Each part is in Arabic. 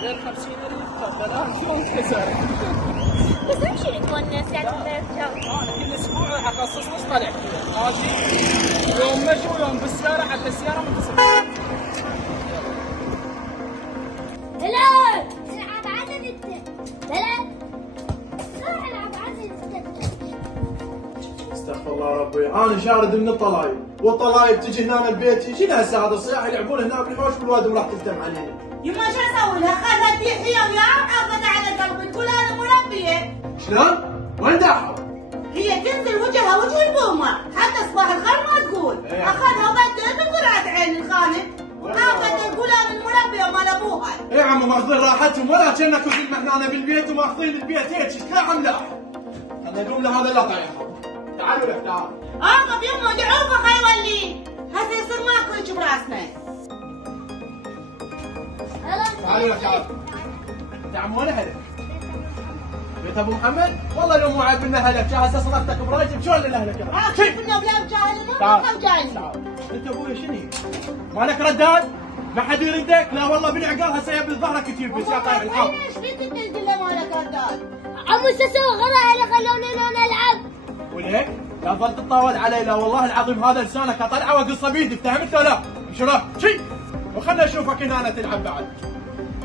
غير 50,000 فلا شلون تكسر؟ بس امشي نتونس يعني بالرجال. انا كل اسبوع راح اخصص نص طلع ماشي يوم مشي ويوم بالسياره حتى السياره متصل. هلا العب عدد انت. هلا روح العب عدد انت. استغفر الله ربي، انا شارد من الطلايب والطلايب تجي هنا البيت، شنو هسه هذا الصياح يلعبون هنا بالحوش بالوادم راح تلتم علينا. يما شو اسوي لها؟ خذها تطيح فيهم يا محافظة على قلبي تقول انا مربية. شلون؟ وين داحوا؟ هي تنزل وجهها وجه البومة حتى صباح الخير ما تقول. اخذها وبدت بقرعة عين الخالد. محافظة تقول انا المربية مال ابوها. يا عمو ماخذين راحتهم ولا كأنكم احنا هنا بالبيت وماخذين البيت هيك كل ملاح. خلنا نقوم لهذا اللقطة يا اخوان. تعالوا لك تعال. اقف يما دعوبة خيولي. هسه يصير ماكو هيك براسنا. تعالوا لك تعال. انت عم وين اهلك؟ بيت ابو محمد؟ والله لو مو عيب لنا اهلك، هسه صدقتك براجل شلون لاهلك؟ كيف كنا بلا بجاهل ما جايين. انت ابوي شنو؟ مالك رداد؟ ما حد يردك؟ لا والله بالعقال هسه يبي ظهرك تجيب بس يا طايح الحظ. ايش فيك انت تقول له مالك رداد؟ عمو سسوي غلا خلوني لون العب. وليك؟ لا ظل تطاول علي، لا والله العظيم هذا لسانك اطلعه واقصه بيدك، فهمت ولا لا؟ شرف شي وخلنا نشوفك هنا تلعب بعد.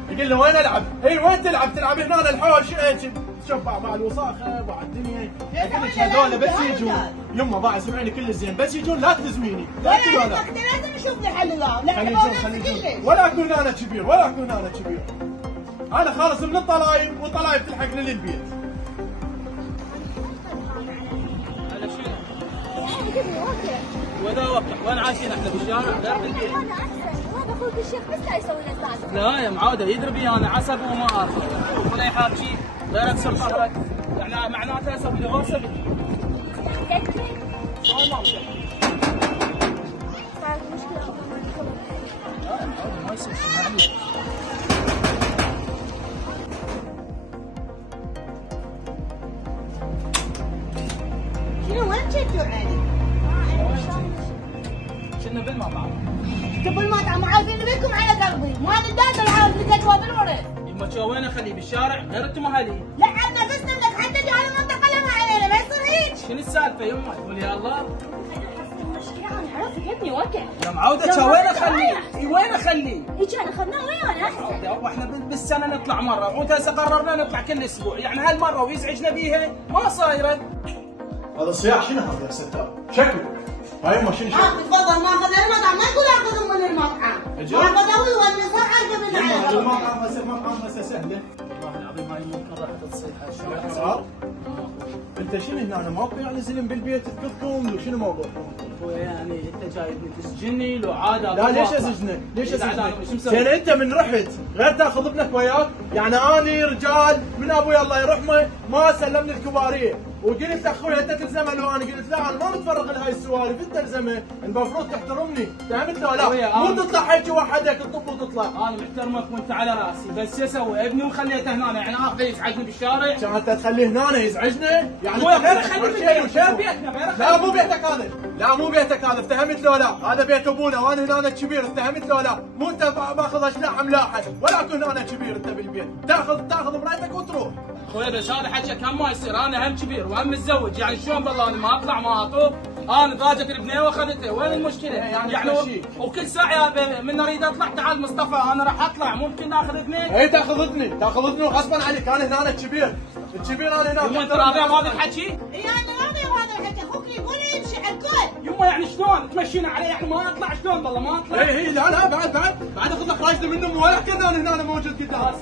يقول له وين العب؟ اي وين تلعب؟ تلعب هنا الحوش هيك شوف مع الوساخه مع الدنيا. يقول لك هذول بس يجون يمه ضاع سمعيني كل الزين، بس يجون لا تلزميني. لا ولا لازم نشوف لي حل الان. خلينا نشوف ولا اكون انا كبير ولا اكون انا كبير. انا خالص من الطلايب والطلايب تلحقني للبيت. هلا شنو؟ وين اوقع؟ وين عايشين احنا بالشارع غير بالبيت؟ هذا احسن، وهذا اخوك الشيخ بس لا يسوي له سالفه. لا يا معاده يدري بي انا عصب وما اعرف ولا يحاب شيء غير اكسر ظهرك يعني معناته اسوي له غرسه تدري؟ شلون ما مشي؟ صارت مشكله لا يا معاده ما يصير شيء شنو وين جيتوا عيني؟ كنا بالما بعض. قبل ما تعموا عارفين بيكم على قلبي، ما نداد العالم بالقدوة بالورد. يما شو وين اخليه بالشارع غير انتم اهالي. لعبنا نفسنا لك حتى جهه المنطقة لما علينا ما يصير هيك. شنو السالفه يما؟ تقول يا الله. المشكله انا عرفت ابني وقع. يا معوده شو وين اخليه؟ وين اخليه؟ هيك انا اخذناه ويانا احسن. واحنا بالسنه نطلع مره وهسه قررنا نطلع كل اسبوع، يعني هالمره ويزعجنا بيها ما صايره. هذا الصياح شنو هذا يا ستار؟ شكله هاي يما شنو شكله؟ تفضل ما اخذ المطعم، ما يقول اخذهم من المطعم. ما اخذوا يونس ما عجبنا يما عليه. المطعم هسه سهله. والله العظيم هاي ممكن راح تصيح قرار؟ انت شنو هنا انا موقع يعني زلم بالبيت تقطكم شنو موضوعكم؟ اخويا يعني انت جايبني تسجني لو عاد لا ليش ازجنك؟ ليش ازجنك؟ زين انت من رحت غير تاخذ ابنك وياك؟ يعني اني رجال من ابوي الله يرحمه ما سلمني الكباريه وقلت اخوي انت تلزمه لو انا قلت لا انا ما متفرغ لهاي السوالف انت تلزمه المفروض تحترمني فهمت ولا لا؟ مو تطلع هيك وحدك تطب وتطلع. انا محترمك وانت على راسي بس شو اسوي ابني وخليته هنا يعني اخذه يزعجني بالشارع. عشان انت تخليه هنا يزعجنا؟ يعني اخويا غير خليه بيتنا غير لا مو بيتك هذا، لا مو بيتك هذا افتهمت لو لا؟ هذا بيت ابونا وانا هنا كبير افتهمت لو لا؟ مو انت ماخذ اشلاء ملاحه ولا اكون انا كبير انت بالبيت، تاخذ مراتك وتروح. اخويا بس هذا حكي كم ما يصير انا هم كبير وهم متزوج يعني شلون بالله انا ما اطلع ما اطوف انا ضاجت البنيه واخذته وين المشكله؟ يعني وكل ساعه من اريد اطلع تعال مصطفى انا راح اطلع ممكن ناخذ اثنين؟ اي تاخذ اذني وغصبا عليك انا هنا الكبير انا هنا. يما انت راضي بهذا الحكي؟ اي انا راضي بهذا الحكي، اخوك يقول يمشي على الكل. يما يعني شلون تمشينا عليه يعني ما اطلع شلون والله ما اطلع؟ اي لا بعد اخذ لك راجل من امه ولا كان انا هنا موجود قدام.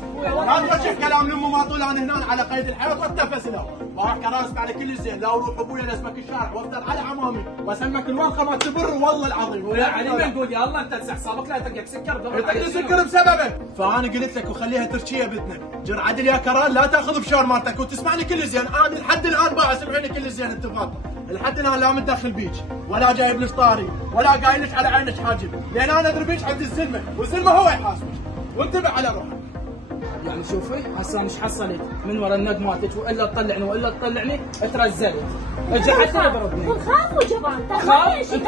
لا تشوف كلام الام ما طول انا هنا على قيد الحياه والتنفس له راح كراسك على كل الزين لا اروح ابويا لاسمك الشارع وافتر على عمامي واسمك الورقه ما تبر والله العظيم. ولا علي بنقول يا الله انت تسح صابك لا تلقاك سكر تلقى سكر بسببك. فانا قلت لك وخليها ترشيه باذنك جر عدل يا كران لا تاخذ بشور مالتك وتسمعني كل زين. انا لحد الان بقى سمعيني كل زين اتفاق لحد الان لا متدخل بيك ولا جايب لك طاري ولا قايل لك على عينك حاجب لان انا ادري بيك عند الزلمه والزلمه هو يحاسبك وانتبه على روحك. يعني شوفي هسه مش حصلت من ورا النق مالتك والا تطلعني والا تطلعني ترزلت اجى حتى يضربني. خاف وجبان خاف انت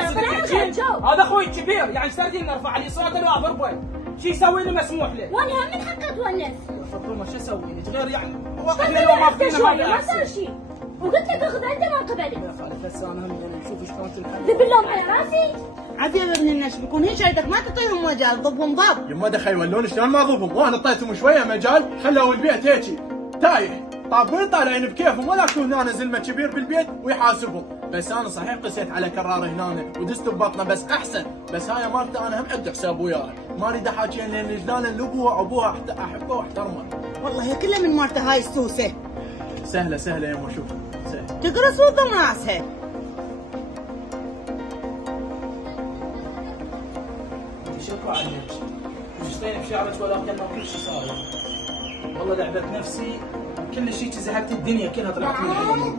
هذا اخوي الكبير يعني ايش تردين نرفع عليه صوته لو اضربه؟ شو يسوي لي مسموح له؟ وانا هم من حقي اتونس. يا فاطمه شو اسوي لك غير يعني احنا لو ما فينا ما صار شيء. وقلت لك اخذ انت ما قبلت. يا خالد هسه انا هم نشوف شلون تنحل. ذب اللوم على راسي. عاد يا ابن الناس بيكون هي شايفك ما تعطيهم مجال ضبهم ضب. يما دخل يولون شلون ما ضبهم وانا اعطيتهم شويه مجال خلوا البيت هيك تايح طابين طالعين بكيفهم ولا اكون هنا زلمه كبير بالبيت ويحاسبهم. بس انا صحيح قسيت على كرار هنا ودست ببطنه بس احسن. بس هاي مالته انا هم عندي حساب وياها ما اريد احاكيها لان جدان اللي ابوها احبه واحترمه. والله هي كلها من مرته هاي السوسه. سهله سهله يما شوف سهله. تقرص وضم راسها. شكو عليك مشتين بشعرك ولا كان كل شيء صاير. والله لعبت نفسي كل شيء زهقت الدنيا كلها طلعت من عيني.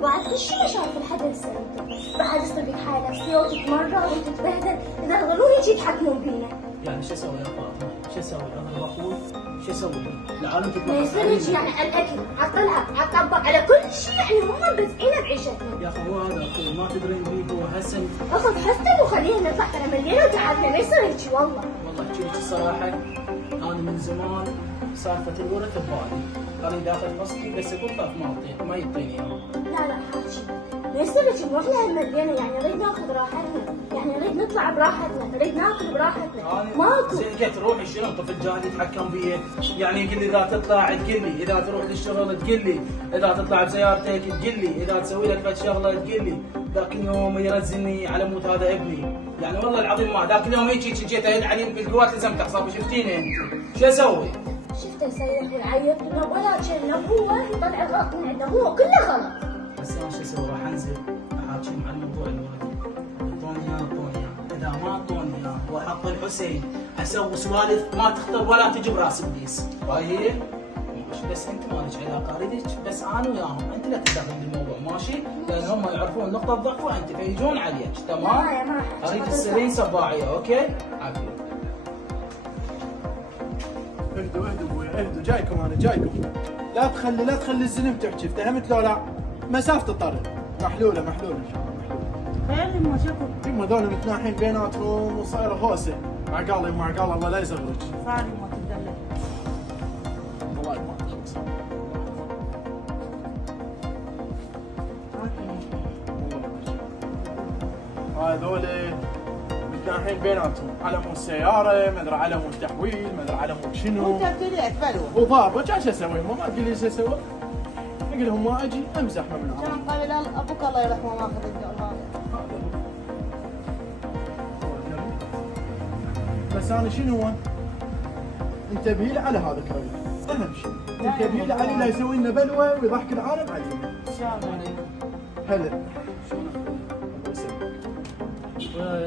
بعد كل شيء مشاكل الحدث سويته. بعد يصير بك حاله نفسيه وتتمرر وتتبهدل اذا ظلوا يجي يتحكمون فينا. يعني شو اسوي يا فاطمه؟ شو اسوي؟ انا بقول شو اسوي؟ العالم ما تتبقى يصير يجي يعني على الاكل، على الطلعه، على الطبق، على كل شيء يعني هم مبزعين بعيشتنا. يا اخي هو هذا اخوي ما تدرين بيه هو هسن. اخذ حسن وخلينا نطلع ترى مليانه وتعبنا ما يصير هيك والله. والله احكي لك الصراحه انا من زمان سالفه الورث ببالي. كان داخل قصدي بس اقول طاف ما يعطيني اياه. لا حاجي ما يصير هيك نروح لها المدينه يعني نريد ناخذ راحتنا، يعني نريد نطلع براحتنا، نريد ناكل براحتنا. ماكو. زين قلت روحي شنو طفل جاهل يتحكم بي؟ يعني يقول لي اذا تطلع تقول لي، اذا تروح للشغل تقول لي، اذا تطلع بسيارتك تقول لي، اذا تسوي لك فد شغله تقول لي. ذاك اليوم يرزني على موت هذا ابني، يعني والله العظيم ما ذاك اليوم هيك جيت اهد علي بالقوات لزمت اعصابي شفتيني انت. شو اسوي؟ شفته يصيح ويعيط لنا ولا كنا هو يطلع الغلط من عنده هو كله غلط. بس انا شو اسوي؟ راح انزل احاكيهم على الموضوع الولد. اعطوني اياه اذا ما اعطوني اياه واحط الحسين اسوي سوالف ما تخطر ولا تجي براس ابليس. طيب بس انت مالك علاقه اريدك بس انا وياهم انت لا تدخل بالموضوع ماشي؟ لان هم يعرفون نقطه ضعف وانت فيجون عليك تمام؟ اريد السرين سباعيه اوكي؟ عافيه. اهدوا ابويا اهدوا جايكم انا جايكم. لا تخلي الزلم تحكي افتهمت لو لا؟ مسافه الطريق محلوله ان شاء الله محلوله. خير يما شكو. يما ذولا متناحين بيناتهم وصايره هوسه. عقال يما عقال الله لا يزغرك. صار يما تدلل. والله ما تخلص. هذول متناحين بيناتهم على مود سياره ما ادري على مود تحويل ما ادري على مود شنو. وانت ابتليت بلوه. وضابط ايش اسوي؟ ما تقول لي ايش اسوي؟ اقول لهم ما اجي امزح من كان قال ابوك الله يرحمه ماخذ الدول هذا. بس انا شنو هو؟ انتبهي لي على هذا الرجل اهم شيء. انتبهي لي عليه لا يسوي لنا بلوه ويضحك العالم علينا. ان شاء الله عليك. هلا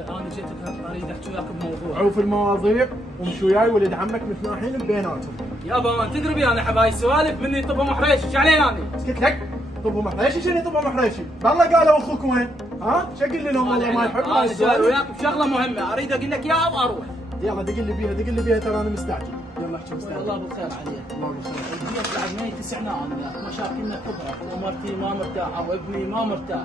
انا جيتك اريد احكي وياك بموضوع. عوف المواضيع ومش وياي ولد عمك متناحين بيناتهم. يابا انت تدري بي انا حباي السوالف مني طبه محريش ايش علي انا؟ قلت لك طبوا محريشي شنو طبوا محريشي؟ بالله قالوا اخوك وين؟ ها؟ شو اقول لهم والله ما يحب انا جاي وياك بشغله مهمه اريد اقول لك اياها واروح. يلا دق لي بيها ترى انا مستعجل. يلا احكي مستعجل. الله بالخير عليك. الله بالخير. البيت بعد ما يتسعنا انا وياك مشاكلنا كبرت ومرتي ما مرتاحه وابني ما مرتاح.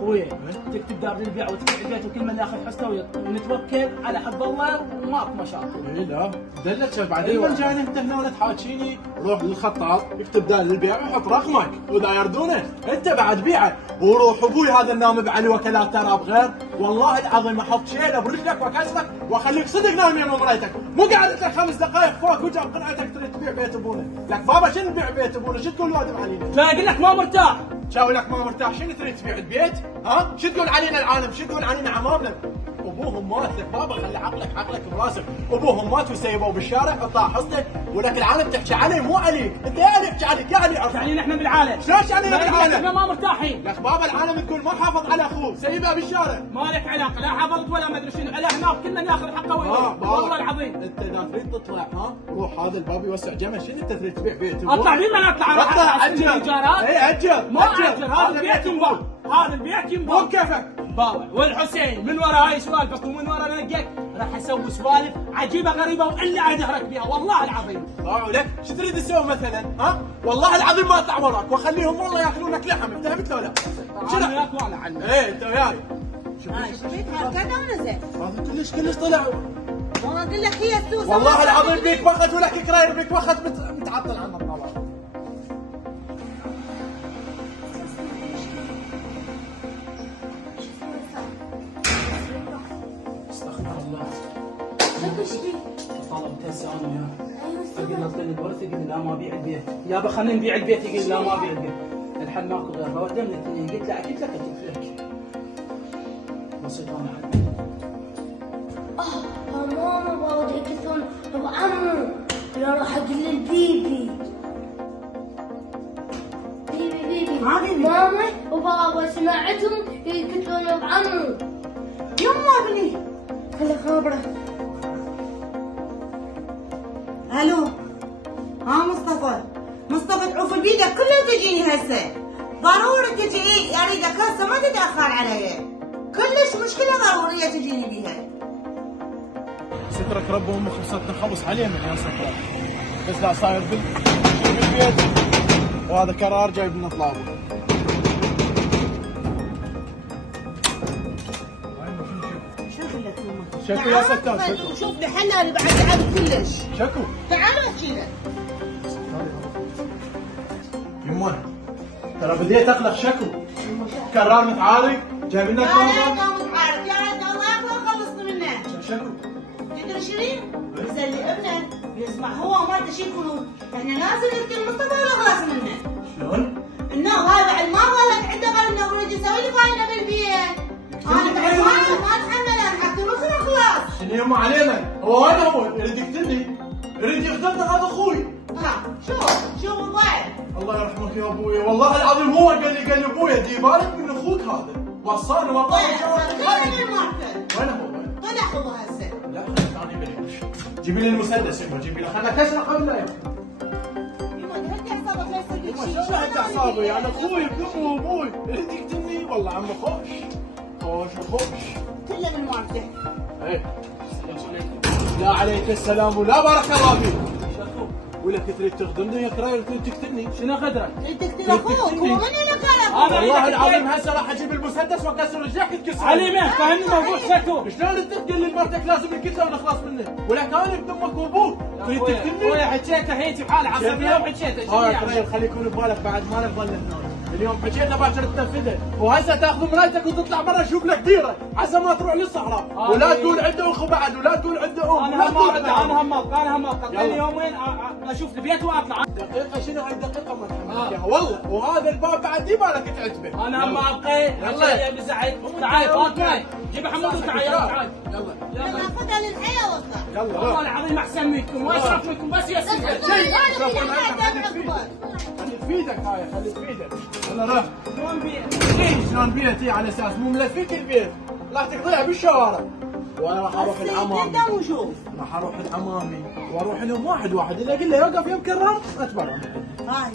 خويا تكتب دار للبيع وتبيع البيت وكل من ياخذ حصته ونتوكل على حفظ الله وماكو مشاكل. اي لا دلت بعدين وين جاي انت هنا تحاكيني؟ روح للخطاط يكتب دار للبيع ويحط رقمك واذا يردونه انت بعد بيعه وروح ابوي هذا النام علي وكلات ترى بغير والله العظيم احط شيله برجلك واكسرك واخليك صدق نايم يم مريتك مو قعدت لك 5 دقائق فوق وجاب قنعتك تريد تبيع بيت ابونا. لك بابا شنو نبيع بيت ابونا؟ شو تقول وادم علينا؟ لا اقول لك ما مرتاح. شاوي لك ما مرتاح شنو تريد تبيع البيت؟ ها؟ شو تقول علينا العالم؟ شو تقول علينا عمامنا؟ ابوهم مات لك بابا خلي عقلك براسك. ابوهم مات وسيبوه بالشارع قطع حصته ولك العالم تحكي عليه مو عليك. انت يا علي احكي عليك يا علي عرف يعني نحن بالعالم. شلون يعني بالعالم؟ احنا ما مرتاحين. لك بابا العالم تقول ما حافظ على اخوه سيبه بالشارع. ما لك علاقه لا حافظت ولا ما ادري شنو على هناك كل من ياخذ حقه والله العظيم. انت اذا تريد تطلع ها روح هذا الباب يوسع جمل شنو انت تريد تبيع بيت ابوه؟ اطلع مين من اطلع؟ اطلع اجر. اي اجر ما اجر هذا البيت ينباع. هذا البيت ينباع. مو بكيفك. باوع والحسين من ورا هاي سوالفك ومن ورا نقك راح اسوي سوالف عجيبه غريبه والا ادهرك بها والله العظيم. ولك شو تريد تسوي مثلا؟ ها؟ والله العظيم ما اطلع وراك واخليهم والله ياكلونك لحم فهمت ولا لا؟ شنو وياك وانا عنك؟ ايه انت وياي. شفت هكذا ونزل. هذا كلش طلع. والله اقول لك هي السوسه. والله العظيم بيك وقت ولك كراير بيك وقت متعطل عن الطلب. استغفر الله. شكو شدي؟ طلبت هسه انا ايوه يقول السبب. اعطيني الورثه يقول لا ما ابيع البيت. يابا خلينا نبيع البيت يقول لا ما ابيع البيت. الحل ماكو غير فودمني الاثنين قلت له اكيد لك بسيط انا عاد. ماما بابا يكثرون بعمو. لا راح اقول للبيبي. بيبي ماما وبابا سمعتهم يكثرون بعمو. يما ابني. خلي خبره. الو. ها مصطفى تعوف بيدك كله تجيني هسه. ضروري تجي اريدك هسه ما تتاخر علي. كلش مشكله ضروريه تجيني بيها. سترك رب وامك خلصتنا خلص عليه من يا سترك. بس لا صاير بالبيت وهذا قرار جايب لنا طلابه. شكو يا ستار شكو. شوف لي حل انا بعد تعب كلش. شكو. تعال احكي لك. يمه ترى بديت اقلق شكو. قرار متعارك جايب لنا يا طلابه. ريت ما متعارك يا ريت الله يخلص خلصنا منه. شكو. تدري شيرين؟ يسلي ابنه يسمع هو ما ادري شي يقولون. احنا لازم نقتل مصطفى ونخلص منه. شلون؟ انه هاي بعد ما ظلت عنده غير انه ولد يسوي لي فاينه بالبيت. انا بعد ما اتحمل انا حتى نخلص خلاص. شنو يما علينا؟ هو انا هو يريد يقتلني يريد يخدمنا هذا اخوي. ها شوف الضيف. الله يرحمك يا ابوي والله العظيم هو قال لي ابويا دي بالك من اخوك هذا وصاني والله غير المعتل. وين هو؟ طلع هو هسه. لا خليني بالحوش. جيبي لي المسدس يما جيبي لي خلنا كسره قبل يما هدي اعصابك لا يصير لك شيء. شو هدي اعصابي يعني اخوي بامي وابوي يريد يقتلني والله عمي خوش خوش كله من معتل. ايه لا عليك السلام ولا بارك الله فيك. شكو ولك تريد تخدمني يا كراير تريد تقتلني. شنو غدرك؟ تقتل اخوك هو من اللي قال أنا والله أريدك العظيم البيت. هسه راح اجيب المسدس واكسر رجلك تكسر علي مين فهمني موضوع شكو. شلون انت تقول لي مرتك لازم نقتله ونخلص منه ولا كان ابن امك وابوك تريد تقتلني؟ ويا حكيته هيتي بحال عصبيه وحكيته شنو ها يعني؟ كراير خلي يكون ببالك بعد ما نظل هنا اليوم حكينا باكر تنفذه وهسه تاخذ مرايتك وتطلع برا شوف لك ديره عسى ما تروح للصحراء ولا تقول عنده اخو بعد ولا تقول عنده ام انا ولا تقول همط عنده انا همط اعطيني يومين اشوف البيت واطلع. دقيقه شنو هاي الدقيقه ما تحملك اياها والله وهذا الباب بعد دي بالك تعتبه انا هم ابقي يلا. بزعل. تعال فاطمه جيب حمود وتعال يلا تعال. يلا لما اخذها للحياه وصل. يلا والله العظيم احسن منكم واشرف منكم بس يا سيدي. خلي تفيدك هاي خلي تفيدك يلا روح شلون بيه؟ شلون بيتي على اساس مو ملفيك البيت لا تقضيها بالشوارع وانا راح اروح العمامي قدام وشوف. راح اروح العمامي واروح لهم واحد اذا قل له يوقف يوم كرار اتبرع هاي